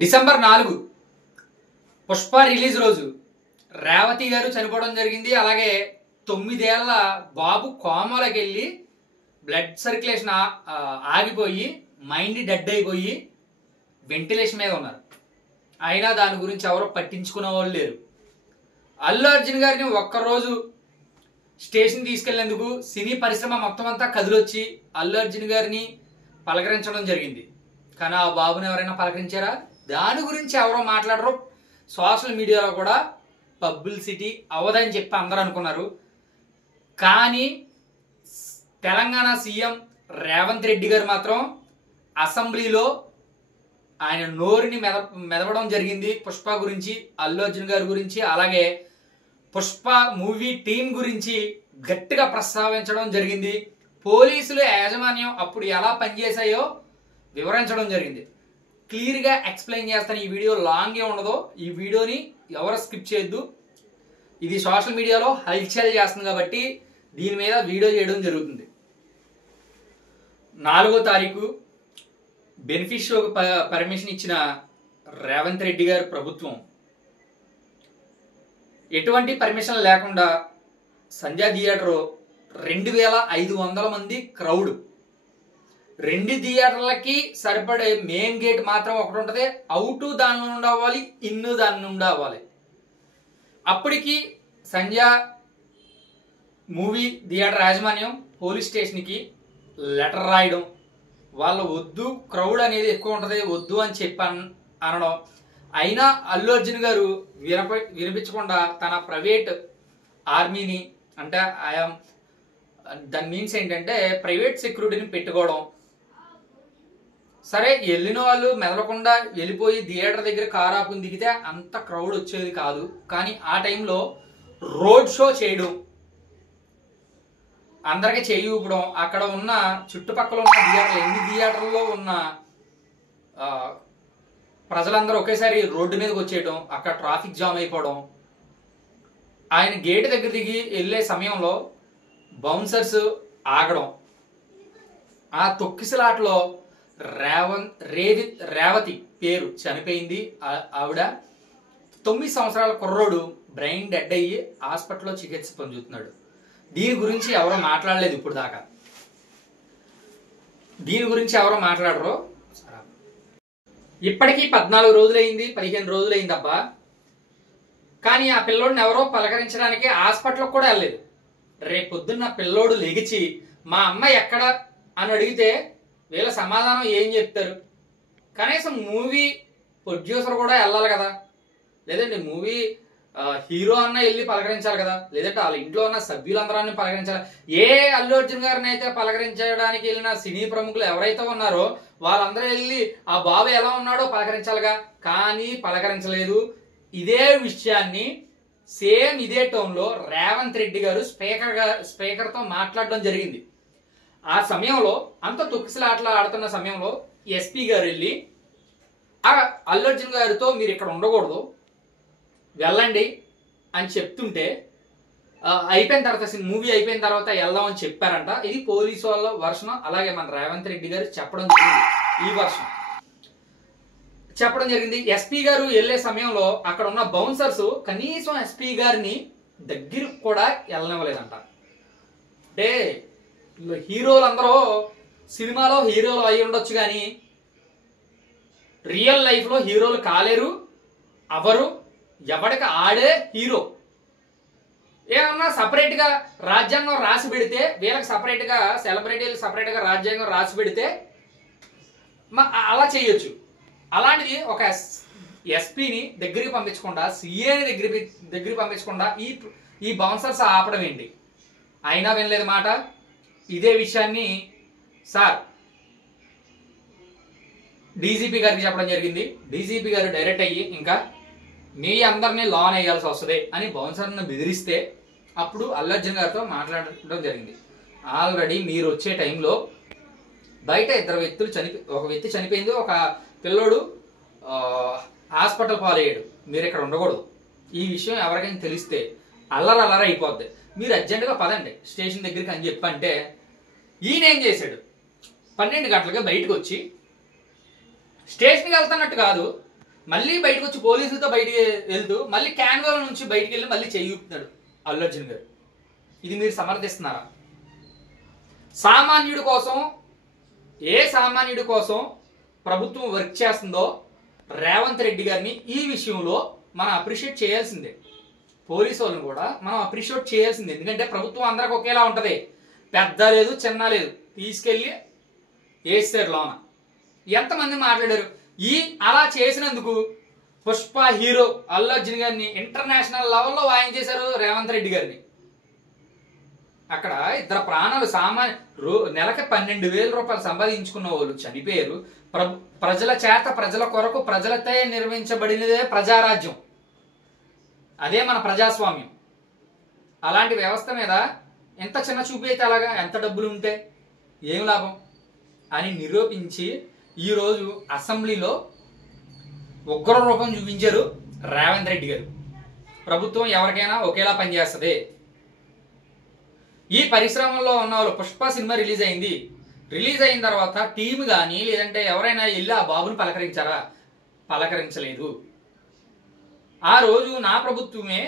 December 4 Pushpa release రోజు రేవతి గారు చనిపోవడం జరిగింది. అలాగే 9 ఏళ్ల బాబు కోమలోకి వెళ్ళి బ్లడ్ సర్క్యులేషన్ ఆగిపోయి మైండ్ డెడ్ అయిపోయి వెంటిలేషన్ మీద ఉన్నారు. అయినా దాని గురించి ఎవరో పట్టించుకునే వాళ్ళు లేరు. అల్లు అర్జున్ గారిని ఒక్కరోజు స్టేషన్ తీసుకెళ్లేందుకు సినీ పరిశ్రమ మొత్తం అంతా కదిలొచ్చి అల్లు అర్జున్ గారిని పలకరించడం జరిగింది. కానీ ఆ బాబుని ఎవరైనా పలకరించారా? దాని గురించి ఎవరో మాట్లాడరు. సోషల్ మీడియాలో కూడా పబ్లిసిటీ అవ్వదని చెప్పి అందరూ అనుకున్నారు. కానీ తెలంగాణ సీఎం రేవంత్ రెడ్డి గారు మాత్రం అసెంబ్లీలో ఆయన నోరుని మెదపడం జరిగింది. పుష్ప గురించి, అల్లు అర్జున్ గారి గురించి, అలాగే పుష్ప మూవీ టీం గురించి గట్టిగా ప్రస్తావించడం జరిగింది. పోలీసులు యాజమాన్యం అప్పుడు ఎలా పనిచేశాయో వివరించడం జరిగింది. క్లియర్గా ఎక్స్ప్లెయిన్ చేస్తాను. ఈ వీడియో లాంగే ఉండదు. ఈ వీడియోని ఎవరు స్కిప్ చేయొద్దు. ఇది సోషల్ మీడియాలో హల్చల్ చేస్తుంది కాబట్టి దీని మీద వీడియో చేయడం జరుగుతుంది. 4వ తారీఖు బెనిఫిట్ షోకి పర్మిషన్ ఇచ్చిన రేవంత్ రెడ్డి గారి ప్రభుత్వం ఎటువంటి పర్మిషన్ లేకుండా సంధ్యా థియేటర్ 2500 మంది క్రౌడ్, 2 థియేటర్లకి సరిపడే మెయిన్ గేట్ మాత్రం ఒకటి ఉంటుంది. అవుట్ దాని నుండి అవ్వాలి, ఇన్ను దాని నుండి అవ్వాలి. అప్పటికి సంధ్యా మూవీ థియేటర్ యాజమాన్యం పోలీస్ స్టేషన్కి లెటర్ రాయడం, వాళ్ళు వద్దు క్రౌడ్ అనేది ఎక్కువ ఉంటుంది వద్దు అని చెప్పి అనడం. అయినా అల్లు అర్జున్ గారు వినిపించకుండా తన ప్రైవేట్ ఆర్మీని, అంటే దాని మీన్స్ ఏంటంటే ప్రైవేట్ సెక్యూరిటీని పెట్టుకోవడం. సరే వెళ్ళిన వాళ్ళు మెదలకుండా వెళ్ళిపోయి థియేటర్ దగ్గర కారు ఆపుని దిగితే అంత క్రౌడ్ వచ్చేది కాదు. కానీ ఆ టైంలో రోడ్ షో చేయడం, అందరికీ చేయి ఊపడం, అక్కడ ఉన్న చుట్టుపక్కల ఉన్న థియేటర్లు, 8 థియేటర్లో ఉన్న ప్రజలందరూ ఒకేసారి రోడ్డు మీదకి వచ్చేయడం, అక్కడ ట్రాఫిక్ జామ్ అయిపోవడం. ఆయన గేట్ దగ్గర దిగి వెళ్ళే సమయంలో బౌన్సర్స్ ఆగడం. ఆ తొక్కిసలాటలో రేవతి పేరు చనిపోయింది. ఆవిడ 9 సంవత్సరాల కుర్రోడు బ్రెయిన్ డెడ్ అయ్యి హాస్పిటల్లో చికిత్స పొందుతున్నాడు. దీని గురించి ఎవరో మాట్లాడలేదు ఇప్పుడు దాకా. దీని గురించి ఎవరో మాట్లాడరు. ఇప్పటికీ 14 రోజులైంది, 15 రోజులైంది అబ్బా. కానీ ఆ పిల్లోడిని ఎవరో పలకరించడానికి హాస్పిటల్కి కూడా వెళ్ళలేదు. రేపు పొద్దున్న పిల్లోడు లెగిచి మా అమ్మ ఎక్కడ అని అడిగితే వీళ్ళ సమాధానం ఏం చెప్తారు? కనీసం మూవీ ప్రొడ్యూసర్ కూడా వెళ్ళాలి కదా, లేదంటే మూవీ హీరో అన్న వెళ్ళి పలకరించాలి కదా, లేదంటే వాళ్ళ ఇంట్లో ఉన్న సభ్యులందరాన్ని పలకరించాలి. ఏ అల్లు అర్జున్ గారిని అయితే పలకరించడానికి వెళ్ళిన సినీ ప్రముఖులు ఎవరైతే ఉన్నారో వాళ్ళందరూ వెళ్ళి ఆ బాబు ఎలా ఉన్నాడో పలకరించాలిగా. కానీ పలకరించలేదు. ఇదే విషయాన్ని సేమ్ ఇదే టోన్లో రేవంత్ రెడ్డి గారు స్పీకర్తో మాట్లాడడం జరిగింది. ఆ సమయంలో అంత తొక్కిసలాటలు ఆడుతున్న సమయంలో ఎస్పీ గారు వెళ్ళి అల్లు అర్జున్ గారితో మీరు ఇక్కడ ఉండకూడదు వెళ్ళండి అని చెప్తుంటే అయిపోయిన తర్వాత మూవీ అయిపోయిన తర్వాత వెళ్దామని చెప్పారంట. ఇది పోలీసు వాళ్ళ వర్షన్. అలాగే మన రేవంత్ రెడ్డి గారు చెప్పడం జరిగింది. ఈ వర్షన్ చెప్పడం జరిగింది. ఎస్పీ గారు వెళ్ళే సమయంలో అక్కడ ఉన్న బౌన్సర్స్ కనీసం ఎస్పీ గారిని దగ్గరకు కూడా వెళ్ళనివ్వలేదంట. అంటే హీరోలందరూ సినిమాలో హీరోలు అయి ఉండొచ్చు కానీ రియల్ లైఫ్లో హీరోలు కాలేరు. అవరు ఎవడికి ఆడే హీరో. ఏమన్నా సపరేట్గా రాజ్యాంగం రాసి పెడితే వీళ్ళకి సపరేట్గా సెలబ్రిటీలకు సపరేట్గా రాజ్యాంగం రాసి పెడితే అలా చేయొచ్చు. అలాంటిది ఒక ఎస్పీని దగ్గరికి పంపించకుండా, సీఏని దగ్గరికి పంపించకుండా ఈ బౌన్సర్స్ ఆపడం ఏంటి? అయినా వినలేదు మాట. ఇదే విషయాన్ని సార్ డీజీపీ గారికి చెప్పడం జరిగింది. డీజీపీ గారు డైరెక్ట్ అయ్యి ఇంకా మీ అందరినీ లాన్ వేయాల్సి వస్తుంది అని బౌన్సర్ని బెదిరిస్తే అప్పుడు అల్లు అర్జున్ గారితో మాట్లాడటం జరిగింది. ఆల్రెడీ మీరు వచ్చే టైంలో బయట 2 వ్యక్తులు ఒక వ్యక్తి చనిపోయింది, ఒక పిల్లోడు హాస్పిటల్ పాలయ్యాడు. మీరు ఇక్కడ ఉండకూడదు. ఈ విషయం ఎవరికైనా తెలిస్తే అల్లరి అయిపోద్ది. మీరు అర్జెంటుగా పదండి స్టేషన్ దగ్గరికి అని చెప్పంటే ఈయన ఏం చేశాడు? 12 గంటలకి బయటకు వచ్చి స్టేషన్కి వెళ్తున్నట్టు కాదు, మళ్ళీ బయటకు వచ్చి పోలీసులతో బయటికి వెళ్తూ మళ్ళీ క్యాన్వాల నుంచి బయటికి వెళ్ళి మళ్ళీ చేయుతున్నాడు అల్లు అర్జున్ గారు. ఇది మీరు సమర్థిస్తున్నారా? సామాన్యుడి కోసం, ఏ సామాన్యుడి కోసం ప్రభుత్వం వర్క్ చేస్తుందో రేవంత్ రెడ్డి గారిని ఈ విషయంలో మనం అప్రిషియేట్ చేయాల్సిందే. పోలీసు వాళ్ళని కూడా మనం అప్రిషియేట్ చేయాల్సిందే. ఎందుకంటే ప్రభుత్వం అందరికి ఒకేలా ఉంటది, పెద్ద లేదు చిన్న లేదు, తీసుకెళ్ళి వేస్తారు లోన. ఎంతమంది మాట్లాడారు. అలా చేసినందుకు పుష్ప హీరో అల్లు అర్జున్ గారిని ఇంటర్నేషనల్ లెవెల్లో వాయించేశారు రేవంత్ రెడ్డి గారిని. అక్కడ ఇద్దరు ప్రాణాలు నెలకి 12,000 రూపాయలు సంపాదించుకున్న వాళ్ళు చనిపోయారు. ప్రజల చేత, ప్రజల కొరకు, ప్రజలతో నిర్మించబడినదే ప్రజారాజ్యం. అదే మన ప్రజాస్వామ్యం. అలాంటి వ్యవస్థ మీద ఎంత చిన్న చూపు అయితే అలాగా, ఎంత డబ్బులు ఉంటే ఏం లాభం అని నిరూపించి ఈరోజు అసెంబ్లీలో ఉగ్ర రూపం చూపించారు రేవంత్ రెడ్డి గారు. ప్రభుత్వం ఎవరికైనా ఒకేలా పనిచేస్తుంది. ఈ పరిశ్రమలో ఉన్న వాళ్ళు, పుష్ప సినిమా రిలీజ్ అయిన తర్వాత టీం కానీ లేదంటే ఎవరైనా వెళ్ళి ఆ బాబుని పలకరించారా? పలకరించలేదు. ఆ రోజు నా ప్రభుత్వమే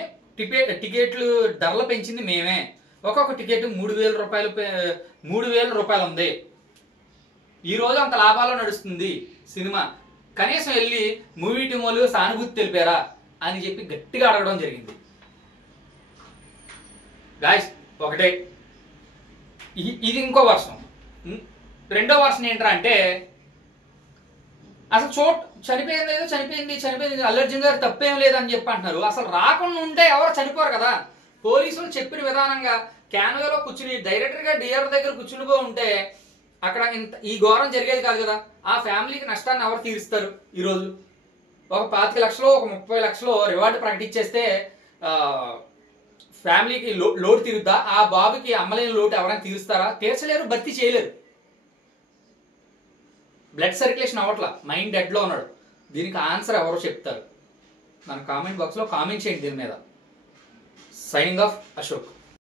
టికెట్లు ధరలు పెంచింది మేమే. ఒక్కొక్క టికెట్ 3,000 రూపాయలు ఉంది. ఈ రోజు అంత లాభాల్లో నడుస్తుంది సినిమా. కనీసం వెళ్ళి మూవీ టీం వాళ్ళు సానుభూతి తెలిపారా అని చెప్పి గట్టిగా అడగడం జరిగింది. గాయస్ ఒకటే, ఇది ఇంకో వర్షం. రెండో వర్షం ఏంట్రా అంటే, అసలు చనిపోయింది అల్లు అర్జున్ గారు తప్పేం లేదని చెప్పి అంటున్నారు. అసలు రాకుండా ఉంటే ఎవరు చనిపోరు కదా. పోలీసులు చెప్పిన విధానంగా క్యాన్వేలో కూర్చుని డైరెక్టర్ గా డిఆర్ దగ్గర కూర్చునిపో ఉంటే అక్కడ ఈ ఘోరం జరిగేది కాదు కదా. ఆ ఫ్యామిలీకి నష్టాన్ని ఎవరు తీరుస్తారు? ఈరోజు ఒక 25 లక్షలు, ఒక 30 లక్షలు రివార్డు ప్రకటించేస్తే ఫ్యామిలీకి లోటు తీరుద్దా? ఆ బాబుకి అమ్మలేని లోటు ఎవరైనా తీరుస్తారా? తీర్చలేరు, భర్తీ చేయలేరు. బ్లడ్ సర్క్యులేషన్ అవ్వట్లా, మైండ్ డెడ్ లో ఉన్నాడు. దీనికి ఆన్సర్ ఎవరో చెప్తారు? మన కామెంట్ బాక్స్ లో కామెంట్ చేయండి దీని మీద. Signing off, Ashok.